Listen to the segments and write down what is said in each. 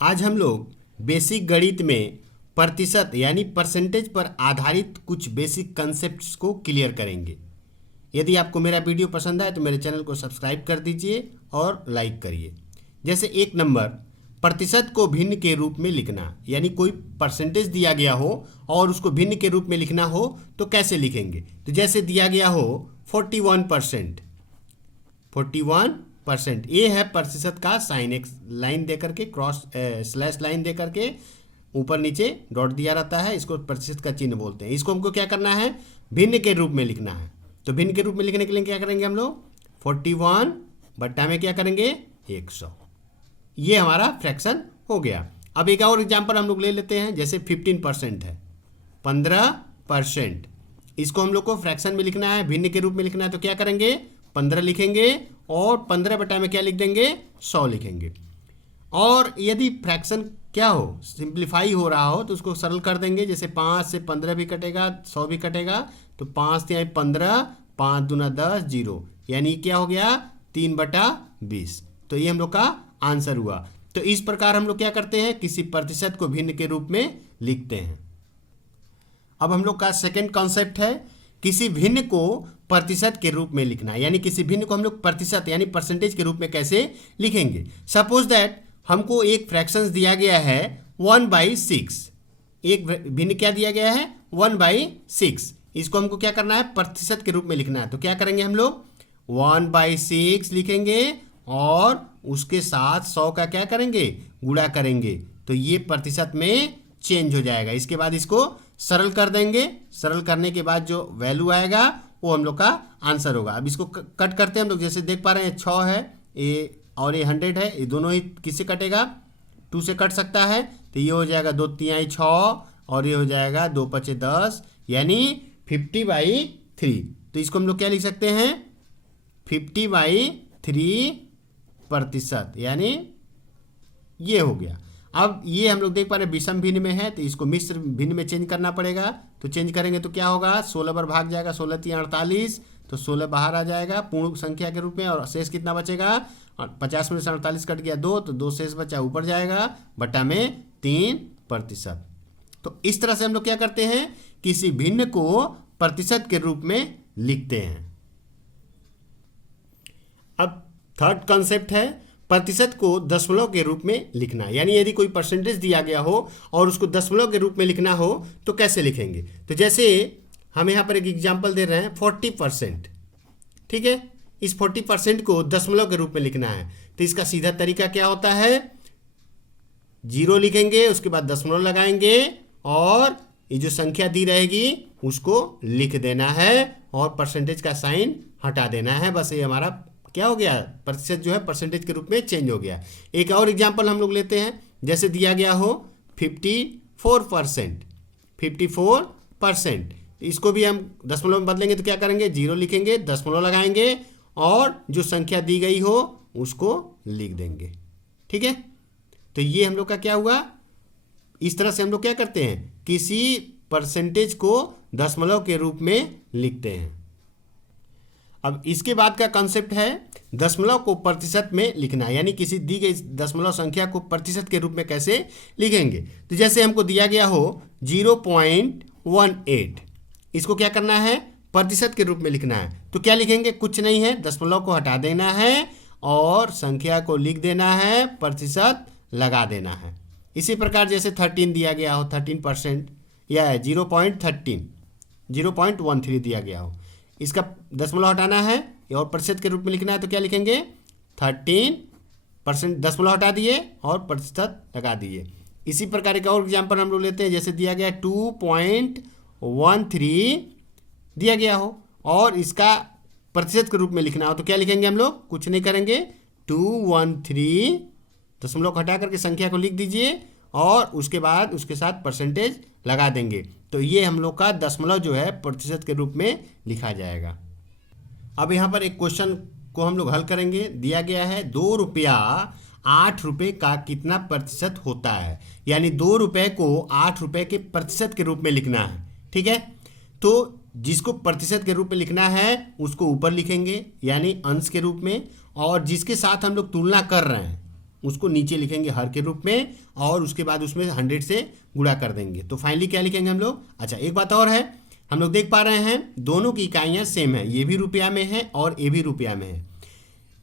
आज हम लोग बेसिक गणित में प्रतिशत यानी परसेंटेज पर आधारित कुछ बेसिक कंसेप्ट्स को क्लियर करेंगे। यदि आपको मेरा वीडियो पसंद आए तो मेरे चैनल को सब्सक्राइब कर दीजिए और लाइक करिए। जैसे 1 नंबर, प्रतिशत को भिन्न के रूप में लिखना, यानी कोई परसेंटेज दिया गया हो और उसको भिन्न के रूप में लिखना हो तो कैसे लिखेंगे। तो जैसे दिया गया हो 41%, 41%, ये है प्रतिशत का साइन, एक लाइन दे करके क्रॉस स्लैश लाइन दे करके ऊपर नीचे डॉट दिया रहता है, इसको प्रतिशत का चिन्ह बोलते हैं। इसको हमको क्या करना है, भिन्न के रूप में लिखना है। तो भिन्न के रूप में लिखने के लिए क्या करेंगे हम लोग, 41 बट्टा में क्या करेंगे 100, ये हमारा फ्रैक्शन हो गया। अब एक और एग्जांपल हम लोग ले लेते हैं। जैसे 15% है, 15%, इसको हम लोग को फ्रैक्शन में लिखना है, भिन्न के रूप में लिखना है। तो क्या करेंगे, 15 लिखेंगे और 15 बटा में क्या लिख देंगे, 100 लिखेंगे। और यदि फ्रैक्शन क्या हो, सिंप्लीफाई हो रहा हो तो उसको सरल कर देंगे। जैसे 5 से 15 भी कटेगा, 100 भी कटेगा, तो 5 से 15, 5 दूना 10, 0, यानी क्या हो गया 3/20। तो ये हम लोग का आंसर हुआ। तो इस प्रकार हम लोग क्या करते हैं, किसी प्रतिशत को भिन्न के रूप में लिखते हैं। अब हम लोग का सेकंड कॉन्सेप्ट है किसी भिन्न को प्रतिशत के रूप में लिखना, यानी किसी भिन्न को हम लोग प्रतिशत यानी परसेंटेज के रूप में कैसे लिखेंगे। सपोज दैट हमको एक फ्रैक्शंस दिया गया है 1/6, एक भिन्न क्या दिया गया है 1/6, इसको हमको क्या करना है, प्रतिशत के रूप में लिखना है। तो क्या करेंगे हम लोग, 1/6 लिखेंगे और उसके साथ 100 का क्या करेंगे, गुणा करेंगे। तो ये प्रतिशत में चेंज हो जाएगा। इसके बाद इसको सरल कर देंगे, सरल करने के बाद जो वैल्यू आएगा वो हम लोग का आंसर होगा। अब इसको कट करते हैं हम लोग। जैसे देख पा रहे हैं 6 है ये और ये 100 है, ये दोनों ही किससे कटेगा, 2 से कट सकता है। तो ये हो जाएगा 2 तिहाई 6 और ये हो जाएगा 2 पचे 10, यानी 50/3। तो इसको हम लोग क्या लिख सकते हैं, 50/3%, यानी ये हो गया। अब ये हम लोग देख पा रहे हैं विषम भिन्न में है, तो इसको मिश्र भिन्न में चेंज करना पड़ेगा। तो चेंज करेंगे तो क्या होगा, 16 पर भाग जाएगा, 16 × 48, तो 16 बाहर आ जाएगा पूर्ण संख्या के रूप में, और शेष कितना बचेगा, और 50 में से 48 कट गया 2, तो 2 शेष बचा, ऊपर जाएगा बटा में 3%। तो इस तरह से हम लोग क्या करते हैं, किसी भिन्न को प्रतिशत के रूप में लिखते हैं। अब थर्ड कॉन्सेप्ट है प्रतिशत को दशमलव के रूप में लिखना, यानी यदि कोई परसेंटेज दिया गया हो और उसको दशमलव के रूप में लिखना हो तो कैसे लिखेंगे। तो जैसे हम यहाँ पर एक एग्जांपल दे रहे हैं 40%, ठीक है, इस 40% को दशमलव के रूप में लिखना है। तो इसका सीधा तरीका क्या होता है, 0 लिखेंगे, उसके बाद दशमलव लगाएंगे और ये जो संख्या दी रहेगी उसको लिख देना है और परसेंटेज का साइन हटा देना है। बस ये हमारा क्या हो गया, प्रतिशत जो है परसेंटेज के रूप में चेंज हो गया। एक और एग्जांपल हम लोग लेते हैं। जैसे दिया गया हो 54%, 54%, इसको भी हम दशमलव में बदलेंगे तो क्या करेंगे, 0 लिखेंगे, दशमलव लगाएंगे और जो संख्या दी गई हो उसको लिख देंगे, ठीक है। तो ये हम लोग का क्या हुआ, इस तरह से हम लोग क्या करते हैं, किसी परसेंटेज को दशमलव के रूप में लिखते हैं। अब इसके बाद का कॉन्सेप्ट है दशमलव को प्रतिशत में लिखना, यानी किसी दी गई दशमलव संख्या को प्रतिशत के रूप में कैसे लिखेंगे। तो जैसे हमको दिया गया हो 0.18, इसको क्या करना है, प्रतिशत के रूप में लिखना है। तो क्या लिखेंगे, कुछ नहीं है, दशमलव को हटा देना है और संख्या को लिख देना है, प्रतिशत लगा देना है। इसी प्रकार जैसे 13 दिया गया हो 13%, या 0.13 दिया गया हो, इसका दशमलव हटाना है और प्रतिशत के रूप में लिखना है। तो क्या लिखेंगे, 13%, दशमलव हटा दिए और प्रतिशत लगा दिए। इसी प्रकार एक और एग्जांपल हम लोग लेते हैं। जैसे दिया गया 2.13 दिया गया हो और इसका प्रतिशत के रूप में लिखना हो तो क्या लिखेंगे हम लोग, कुछ नहीं करेंगे, 213, दशमलव हटा करके संख्या को लिख दीजिए और उसके बाद उसके साथ परसेंटेज लगा देंगे। तो ये हम लोग का दशमलव जो है प्रतिशत के रूप में लिखा जाएगा। अब यहाँ पर एक क्वेश्चन को हम लोग हल करेंगे। दिया गया है 2 रुपया 8 रुपये का कितना प्रतिशत होता है, यानी 2 रुपये को 8 रुपये के प्रतिशत के रूप में लिखना है, ठीक है। तो जिसको प्रतिशत के रूप में लिखना है उसको ऊपर लिखेंगे यानी अंश के रूप में, और जिसके साथ हम लोग तुलना कर रहे हैं उसको नीचे लिखेंगे हर के रूप में, और उसके बाद उसमें 100 से गुणा कर देंगे। तो फाइनली क्या लिखेंगे हम लोग। अच्छा, एक बात और है, हम लोग देख पा रहे हैं दोनों की इकाइयाँ सेम है, ये भी रुपया में है और ये भी रुपया में है।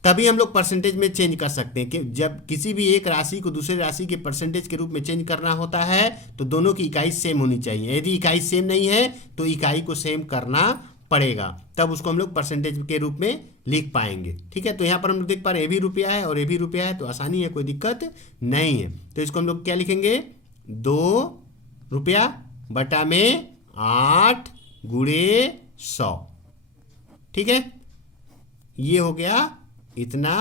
तभी हम लोग परसेंटेज में चेंज कर सकते हैं कि जब किसी भी एक राशि को दूसरे राशि के परसेंटेज के रूप में चेंज करना होता है तो दोनों की इकाई सेम होनी चाहिए। यदि इकाई सेम नहीं है तो इकाई को सेम करना पड़ेगा, तब उसको हम लोग परसेंटेज के रूप में लिख पाएंगे। ठीक है, तो यहाँ पर हम लोग देख पा रहे हैं ये भी रुपया है और ये भी रुपया है, तो आसानी है, कोई दिक्कत नहीं है। तो इसको हम लोग क्या लिखेंगे, 2 रुपया बटा में 8 गुणे 100। ठीक है, ये हो गया इतना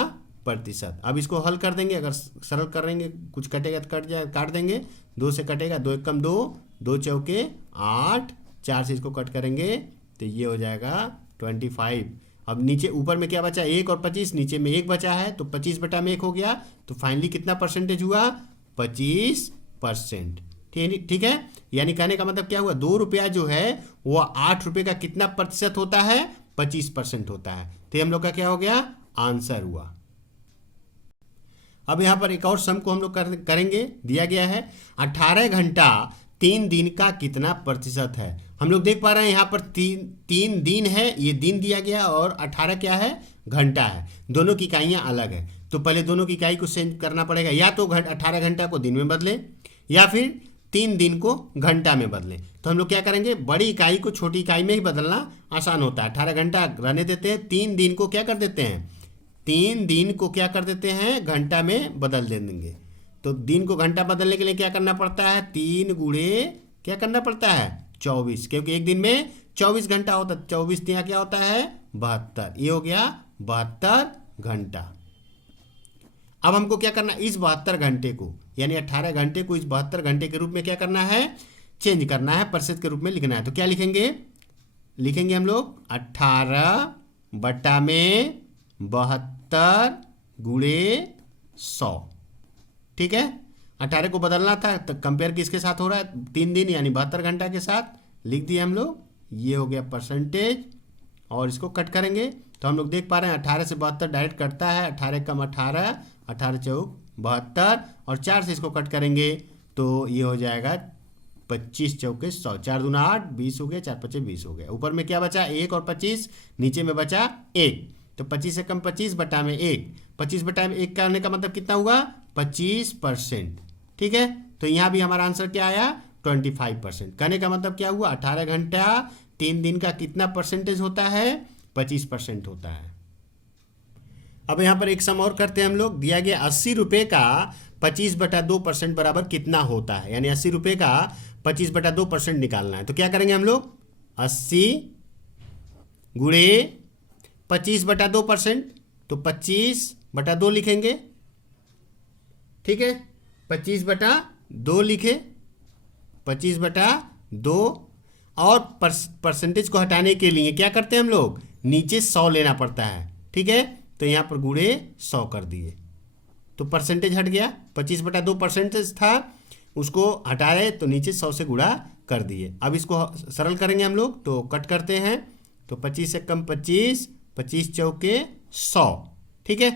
प्रतिशत। अब इसको हल कर देंगे, अगर सरल करेंगे कुछ कटेगा तो कट जाए, काट देंगे, 2 से कटेगा, 2 एकम 2, 2 चौके 8, 4 से इसको कट करेंगे तो ये हो जाएगा 25। अब नीचे ऊपर में क्या बचा, 1 और 25, नीचे में 1 बचा है, तो 25 बटा में 1 हो गया। तो फाइनली कितना परसेंटेज हुआ, 25%। ठीक है, यानी कहने का मतलब क्या हुआ, 2 रुपया जो है वो 8 रुपये का कितना प्रतिशत होता है, 25% होता है। तो हम लोग का क्या हो गया, आंसर हुआ। अब यहां पर एक और सम को हम लोग करेंगे। दिया गया है 18 घंटा 3 दिन का कितना प्रतिशत है। हम लोग देख पा रहे हैं यहाँ पर 3 दिन है, ये दिन दिया गया, और 18 क्या है, घंटा है। दोनों की इकाइयाँ अलग है, तो पहले दोनों की इकाई को चेंज करना पड़ेगा, या तो 18 घंटा को दिन में बदलें या फिर 3 दिन को घंटा में बदलें। तो हम लोग क्या करेंगे, बड़ी इकाई को छोटी इकाई में ही बदलना आसान होता है। 18 घंटा रहने देते हैं, 3 दिन को क्या कर देते हैं, 3 दिन को क्या कर देते हैं, घंटा में बदल देंगे। तो दिन को घंटा बदलने के लिए क्या करना पड़ता है, 3 गुणे क्या करना पड़ता है, 24, क्योंकि एक दिन में 24 घंटा होता है। 24 यहाँ क्या होता है, 72। ये हो गया 72 घंटा। अब हमको क्या करना है, इस 72 घंटे को, यानी 18 घंटे को इस 72 घंटे के रूप में क्या करना है, चेंज करना है, प्रतिशत के रूप में लिखना है। तो क्या लिखेंगे, लिखेंगे हम लोग 18 बटा में 72 गुणे 100। ठीक है, 18 को बदलना था, तो कंपेयर किसके साथ हो रहा है, 3 दिन यानी 72 घंटा के साथ लिख दिए हम लोग। ये हो गया परसेंटेज, और इसको कट करेंगे तो हम लोग देख पा रहे हैं 18 से 72 डायरेक्ट कटता है, 18 कम 18, 18 चौक 72, और 4 से इसको कट करेंगे तो ये हो जाएगा 25 चौके 100, 4 दूना 8, 20 हो गया, 4 पचे 20 हो गया। ऊपर में क्या बचा, 1 और 25, नीचे में बचा 1, तो 25 से कम 25 बटा में 1, 25 बटा में 1 करने का मतलब कितना हुआ, 25%। ठीक है, तो यहाँ भी हमारा आंसर क्या आया, 25%। कहने का मतलब क्या हुआ, 18 घंटा 3 दिन का कितना परसेंटेज होता है, 25% होता है। अब यहाँ पर एक सम और करते हैं हम लोग। दिया गया 80 रुपये का 25/2% बराबर कितना होता है, यानी 80 रुपये का 25/2% निकालना है। तो क्या करेंगे हम लोग, 80 गुणे 25/2%, तो 25/2 लिखेंगे। ठीक है, 25/2 लिखे, 25/2, और परसेंटेज को हटाने के लिए क्या करते हैं हम लोग, नीचे 100 लेना पड़ता है। ठीक है, तो यहाँ पर गुणे 100 कर दिए, तो परसेंटेज हट गया। 25/2 परसेंटेज था, उसको हटाए तो नीचे 100 से गुणा कर दिए। अब इसको सरल करेंगे हम लोग, तो कट करते हैं, तो 25 से कम 25, 25 चौके 100। ठीक है,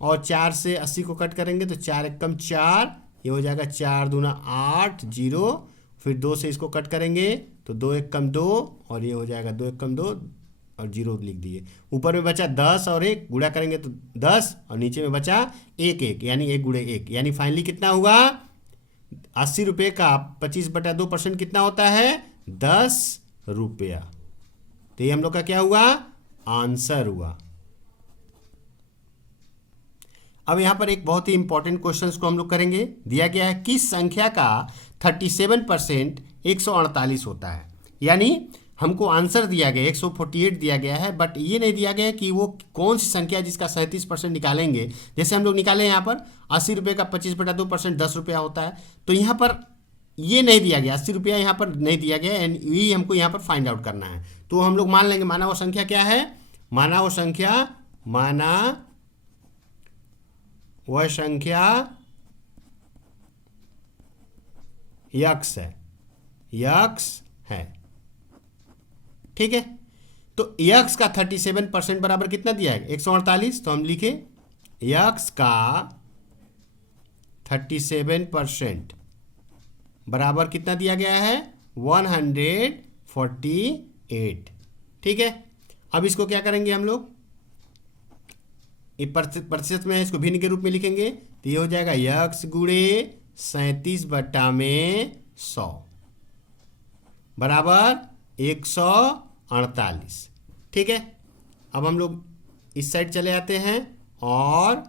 और 4 से 80 को कट करेंगे तो 4 एकम 4, ये हो जाएगा 4 दूना 8, 0, फिर 2 से इसको कट करेंगे तो 2 एकम 2, और ये हो जाएगा 2 एकम 2, और 0 लिख दिए। ऊपर में बचा 10 और 1, गुणा करेंगे तो 10, और नीचे में बचा 1 यानी 1 गुणे 1, यानी फाइनली कितना हुआ, 80 रुपये का 25/2% कितना होता है, 10 रुपया। तो ये हम लोग का क्या हुआ, आंसर हुआ। अब यहाँ पर एक बहुत ही इंपॉर्टेंट क्वेश्चन को हम लोग करेंगे। दिया गया है किस संख्या का 37% 148 होता है, यानी हमको आंसर दिया गया 148 दिया गया है, बट ये नहीं दिया गया है कि वो कौन सी संख्या जिसका 37% निकालेंगे। जैसे हम लोग निकाले यहाँ पर 80 रुपये का 25/2% 10 रुपया होता है, तो यहाँ पर ये नहीं दिया गया, 80 रुपया यहाँ पर नहीं दिया गया, एंड यही हमको यहाँ पर फाइंड आउट करना है। तो हम लोग मान लेंगे, माना वो संख्या क्या है, माना वो संख्या यक्स है। ठीक है, तो यक्स का 37% बराबर कितना दिया है, 148। तो हम लिखे यक्स का 37% बराबर कितना दिया गया है 148। ठीक है, अब इसको क्या करेंगे हम लोग, ये प्रतिशत में है, इसको भिन्न के रूप में लिखेंगे तो ये हो जाएगा यक्स गुणे 37/100 बराबर 148। ठीक है, अब हम लोग इस साइड चले आते हैं और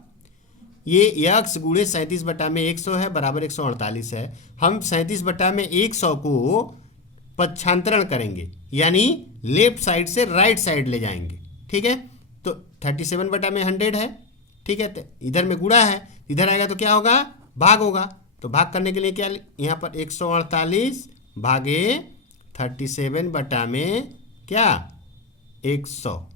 ये यक्स गुणे 37/100 है बराबर 148 है। हम 37/100 को पक्षांतरण करेंगे यानी लेफ्ट साइड से राइट साइड ले जाएंगे। ठीक है, तो 37/100 है। ठीक है, तो इधर में गुणा है, इधर आएगा तो क्या होगा भाग होगा। तो भाग करने के लिए क्या यहाँ पर 148 भागे 37/100।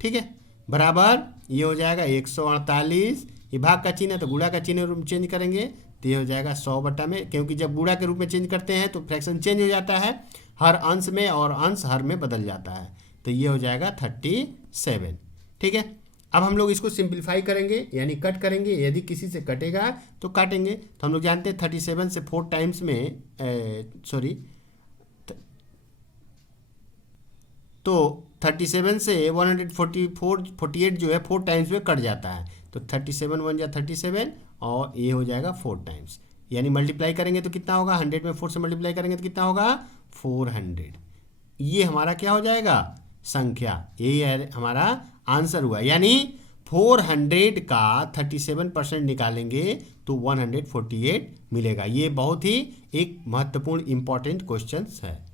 ठीक है, बराबर ये हो जाएगा 148। ये भाग का चिन्ह है तो गुणा का चिन्ह चेंज करेंगे तो ये हो जाएगा 100 में, क्योंकि जब गुणा के रूप में चेंज करते हैं तो फ्रैक्शन चेंज हो जाता है हर अंश में और अंश हर में बदल जाता है। तो ये हो जाएगा 37। ठीक है, अब हम लोग इसको सिंप्लीफाई करेंगे यानी कट करेंगे। यदि किसी से कटेगा तो काटेंगे। तो हम लोग जानते हैं 37 से 4 टाइम्स में तो 37 से 148 जो है 4 टाइम्स में कट जाता है। तो 37 1 जा 37 और ये हो जाएगा 4 टाइम्स, यानी मल्टीप्लाई करेंगे तो कितना होगा 100 में 4 से मल्टीप्लाई करेंगे तो कितना होगा 400। ये हमारा क्या हो जाएगा संख्या, यही है हमारा आंसर हुआ। यानी 400 का 37% निकालेंगे तो 148 मिलेगा। ये बहुत ही एक महत्वपूर्ण इंपॉर्टेंट क्वेश्चन है।